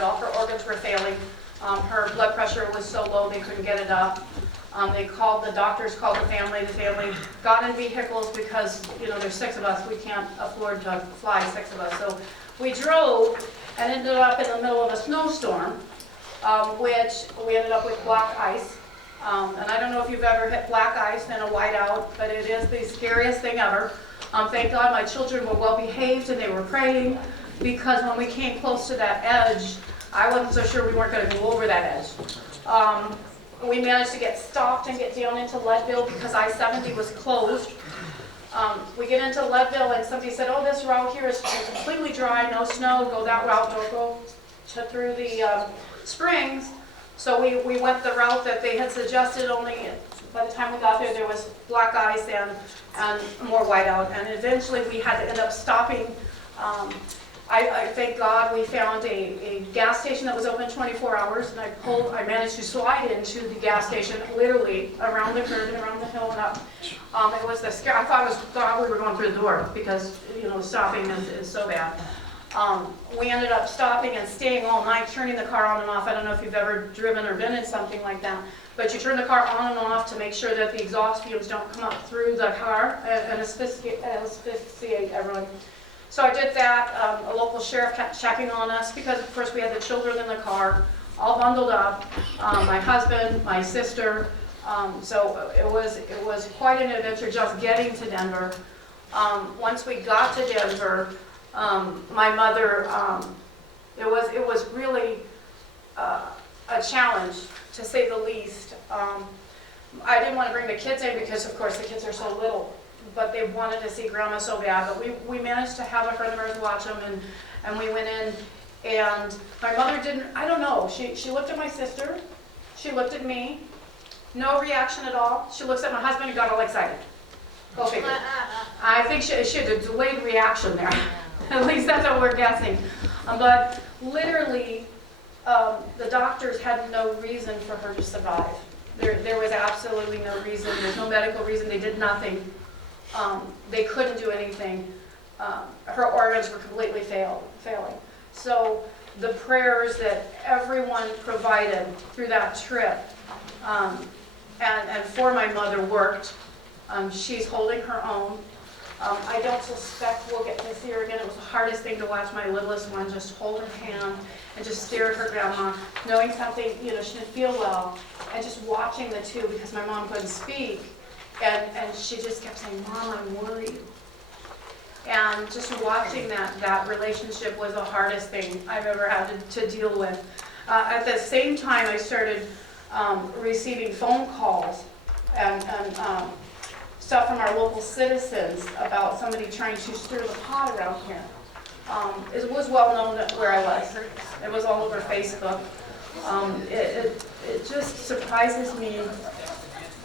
bed. All her organs were failing. Her blood pressure was so low they couldn't get it up. The doctors called the family. The family got in vehicles because, there's 6 of us. We can't afford to fly 6 of us. So we drove and ended up in the middle of a snowstorm, which we ended up with black ice. And I don't know if you've ever hit black ice in a whiteout, but it is the scariest thing ever. Thank God my children were well behaved and they were praying, because when we came close to that edge, I wasn't so sure we weren't going to go over that edge. We managed to get stopped and get down into Leadville because I-70 was closed. We get into Leadville and somebody said, oh, this route here is completely dry, no snow, go that route, don't go through the springs. So we went the route that they had suggested, only by the time we got there was black ice and more whiteout. And eventually we had to end up stopping. I thank God we found a gas station that was open 24 hours, and I managed to slide into the gas station, literally around the curve and around the hill and up. It was the scare. I thought we were going through the door because stopping is so bad. We ended up stopping and staying all night, turning the car on and off. I don't know if you've ever driven or been in something like that, but you turn the car on and off to make sure that the exhaust fumes don't come up through the car and asphyxiate everyone. So I did that. A local sheriff kept checking on us because, of course, we had the children in the car, all bundled up, my husband, my sister. So it was quite an adventure just getting to Denver. Once we got to Denver, my mother, it was really a challenge, to say the least. I didn't want to bring the kids in because, of course, the kids are so little, but they wanted to see Grandma so bad. But we managed to have a friend of ours watch them, and we went in, and my mother didn't, I don't know, she looked at my sister, she looked at me, no reaction at all. She looks at my husband and got all excited. Go figure. I think she had a delayed reaction there. At least that's what we're guessing. But literally, the doctors had no reason for her to survive. There was absolutely no reason. There's no medical reason. They did nothing. They couldn't do anything. Her organs were completely failing. So the prayers that everyone provided through that trip and for my mother worked. She's holding her own. I don't suspect we'll get to see her again. It was the hardest thing to watch my littlest one just hold her hand and just stare at her grandma, knowing something, she didn't feel well, and just watching the two, because my mom couldn't speak, and she just kept saying, Mom, I'm worried. And just watching that relationship was the hardest thing I've ever had to deal with. At the same time, I started receiving phone calls and stuff from our local citizens about somebody trying to stir the pot around here. It was well known where I was. It was all over Facebook. It just surprises me,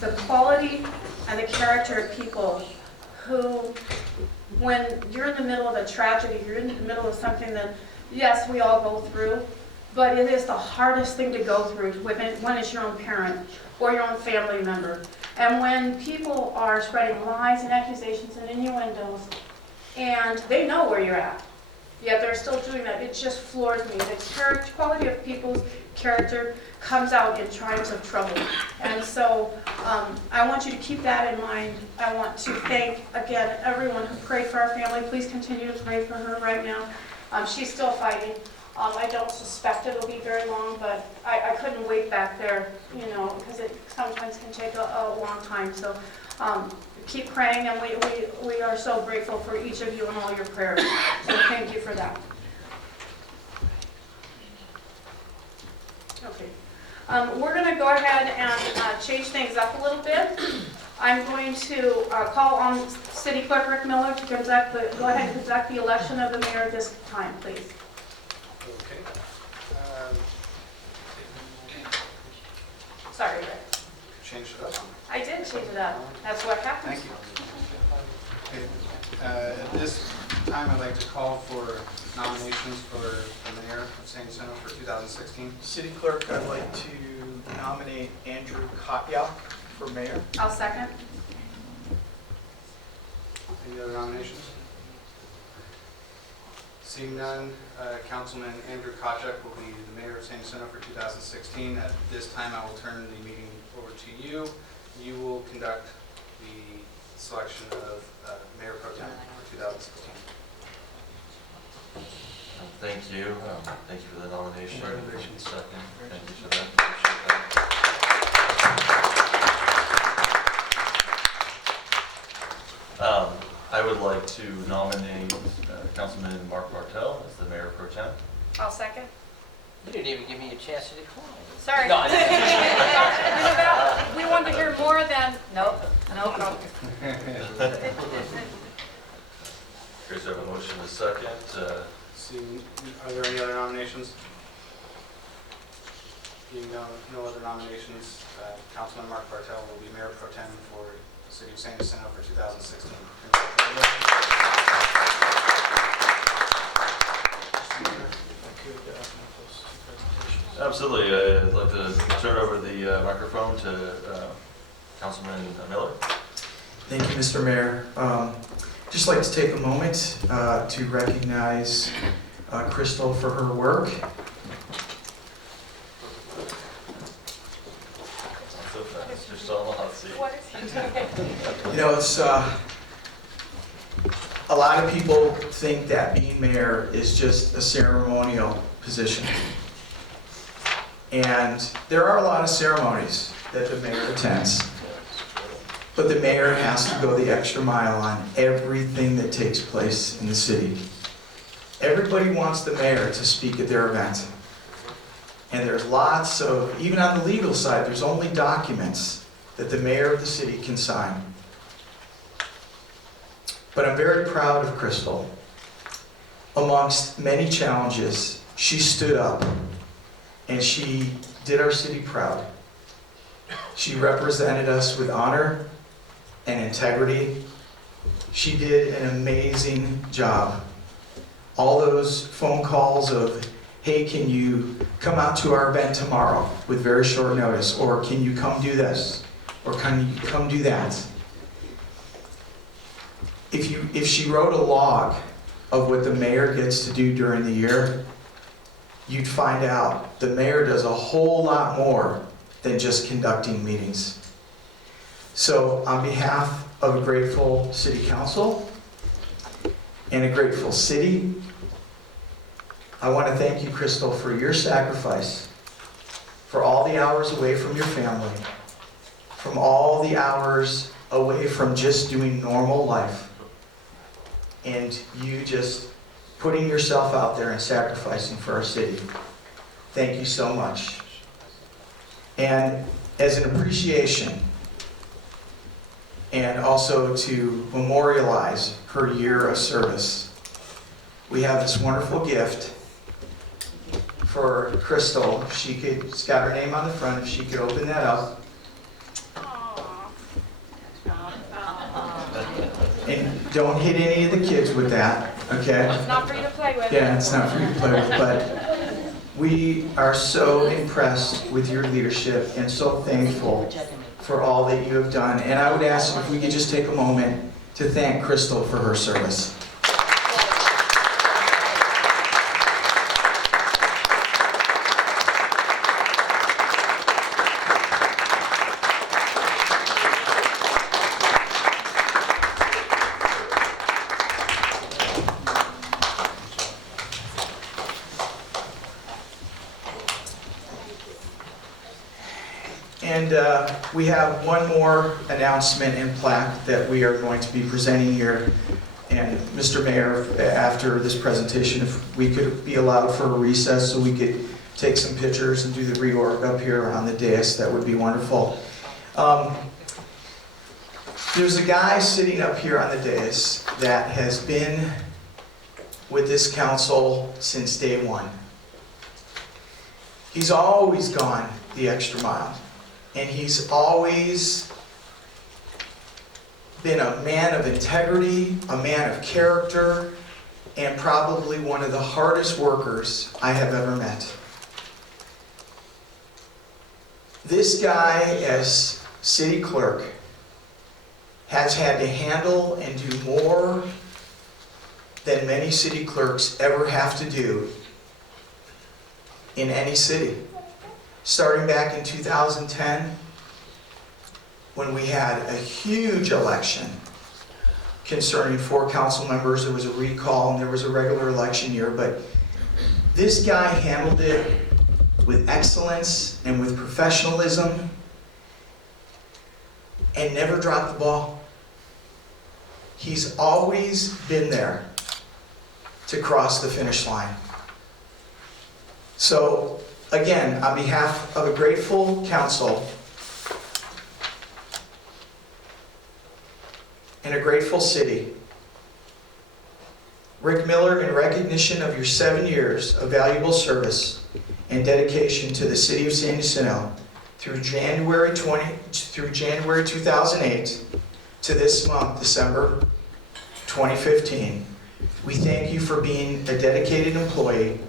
the quality and the character of people who, when you're in the middle of a tragedy, you're in the middle of something that, yes, we all go through, but it is the hardest thing to go through when it's your own parent or your own family member. And when people are spreading lies and accusations and innuendos, and they know where you're at, yet they're still doing that, it just floors me. The quality of people's character comes out in times of trouble. And so I want you to keep that in mind. I want to thank, again, everyone who prayed for our family. Please continue to pray for her right now. She's still fighting. I don't suspect it'll be very long, but I couldn't wait back there, because it sometimes can take a long time. So keep praying, and we are so grateful for each of you and all your prayers. So thank you for that. Okay. We're going to go ahead and change things up a little bit. I'm going to call on City Clerk Rick Miller to go ahead and conduct the election of the mayor at this time, please. Okay. Sorry, Rick. Change it up. I did change it up. That's what happened. Thank you. Okay. At this time, I'd like to call for nominations for the mayor of San Jacinto for 2016. City Clerk, I'd like to nominate Andrew Kotyak for mayor. I'll second. Any other nominations? Seeing none, Councilman Andrew Kotchuk will be the mayor of San Jacinto for 2016. At this time, I will turn the meeting over to you. You will conduct the selection of Mayor Pro Tem for 2016. Thank you. Thank you for the nomination. Congratulations. Second. Thank you for that. Appreciate that. I would like to nominate Councilman Mark Martell as the Mayor Pro Tem. I'll second. You didn't even give me a chance to decline. Sorry. No, I didn't. We wanted to hear more than, nope. Here's a motion and a second. Are there any other nominations? Being no other nominations, Councilman Mark Bartel will be Mayor Pro Tem for the City of San Jacinto for 2016. Absolutely. I'd like to turn over the microphone to Councilman Miller. Thank you, Mr. Mayor. Just like to take a moment to recognize Crystal for her work. So fast. You're still on the hot seat. What is he doing? You know, it's a lot of people think that being mayor is just a ceremonial position. And there are a lot of ceremonies that the mayor attends. But the mayor has to go the extra mile on everything that takes place in the city. Everybody wants the mayor to speak at their event. And there's lots of, even on the legal side, there's only documents that the mayor of the city can sign. But I'm very proud of Crystal. Amongst many challenges, she stood up and she did our city proud. She represented us with honor and integrity. She did an amazing job. All those phone calls of, hey, can you come out to our event tomorrow with very short notice, or can you come do this, or can you come do that? If she wrote a log of what the mayor gets to do during the year, you'd find out the mayor does a whole lot more than just conducting meetings. So on behalf of a grateful city council and a grateful city, I want to thank you, Crystal, for your sacrifice, for all the hours away from your family, from all the hours away from just doing normal life, and you just putting yourself out there and sacrificing for our city. Thank you so much. And as an appreciation, and also to memorialize her year of service, we have this wonderful gift for Crystal. It's got her name on the front, if she could open that up. And don't hit any of the kids with that, okay? It's not for you to play with. Yeah, it's not for you to play with, but we are so impressed with your leadership and so thankful for all that you have done. And I would ask if we could just take a moment to thank Crystal for her service. And we have one more announcement and plaque that we are going to be presenting here. And Mr. Mayor, after this presentation, if we could be allowed for a recess so we could take some pictures and do the reorg up here on the dais, that would be wonderful. There's a guy sitting up here on the dais that has been with this council since day one. He's always gone the extra mile. And he's always been a man of integrity, a man of character, and probably one of the hardest workers I have ever met. This guy, as city clerk, has had to handle and do more than many city clerks ever have to do in any city. Starting back in 2010, when we had a huge election concerning 4 council members, there was a recall and there was a regular election year, but this guy handled it with excellence and with professionalism and never dropped the ball. He's always been there to cross the finish line. So, again, on behalf of a grateful council and a grateful city, Rick Miller, in recognition of your 7 years of valuable service and dedication to the city of San Jacinto through January 2008 to this month, December 2015, we thank you for being a dedicated employee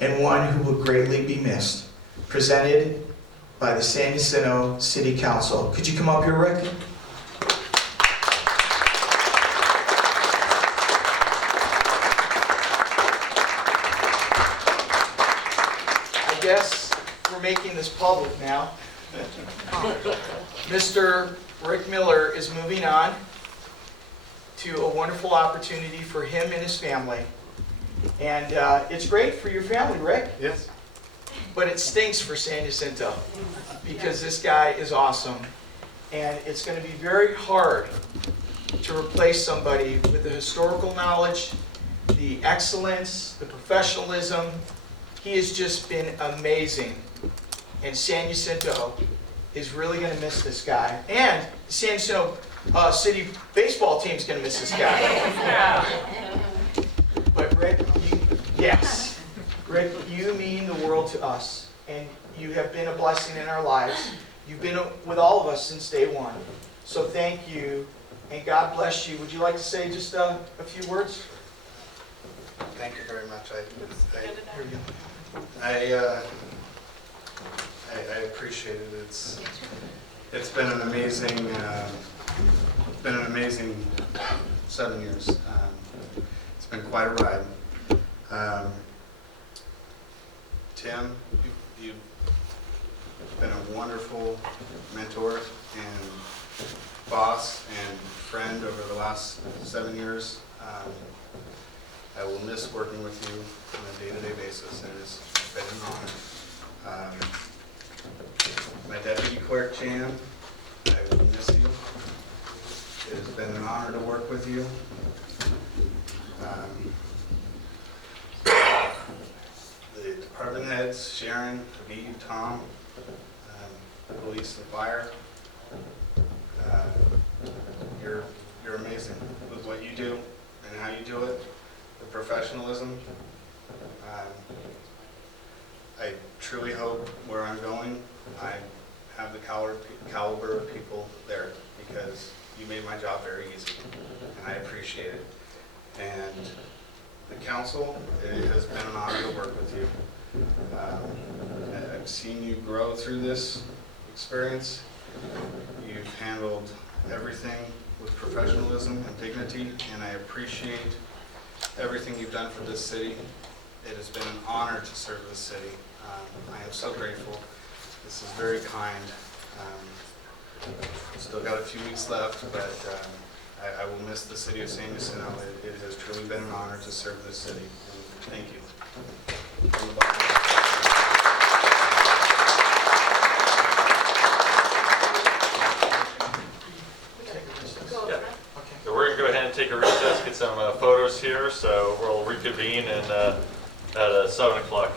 and one who will greatly be missed. Presented by the San Jacinto City Council. Could you come up here, Rick? I guess we're making this public now. Mr. Rick Miller is moving on to a wonderful opportunity for him and his family. And it's great for your family, Rick. Yes. But it stinks for San Jacinto because this guy is awesome. And it's going to be very hard to replace somebody with the historical knowledge, the excellence, the professionalism. He has just been amazing. And San Jacinto is really going to miss this guy. And the San Jacinto City baseball team is going to miss this guy. But Rick, yes. Rick, you mean the world to us. And you have been a blessing in our lives. You've been with all of us since day one. So thank you, and God bless you. Would you like to say just a few words? Thank you very much. Here you go. I appreciate it. It's been an amazing 7 years. It's been quite a ride. Tim, you've been a wonderful mentor and boss and friend over the last 7 years. I will miss working with you on a day-to-day basis, and it's been an honor. My deputy clerk, Jan, I will miss you. It has been an honor to work with you. The department heads, Sharon, Habib, Tom, police and fire, you're amazing with what you do and how you do it, the professionalism. I truly hope where I'm going, I have the caliber of people there, because you made my job very easy, and I appreciate it. And the council, it has been an honor to work with you. I've seen you grow through this experience. You've handled everything with professionalism and dignity, and I appreciate everything you've done for this city. It has been an honor to serve this city. I am so grateful. This is very kind. Still got a few weeks left, but I will miss the city of San Jacinto. It has truly been an honor to serve this city. And thank you. From the bottom of my heart. So we're going to go ahead and take a recess, get some photos here, so we'll reconvene at 7 o'clock.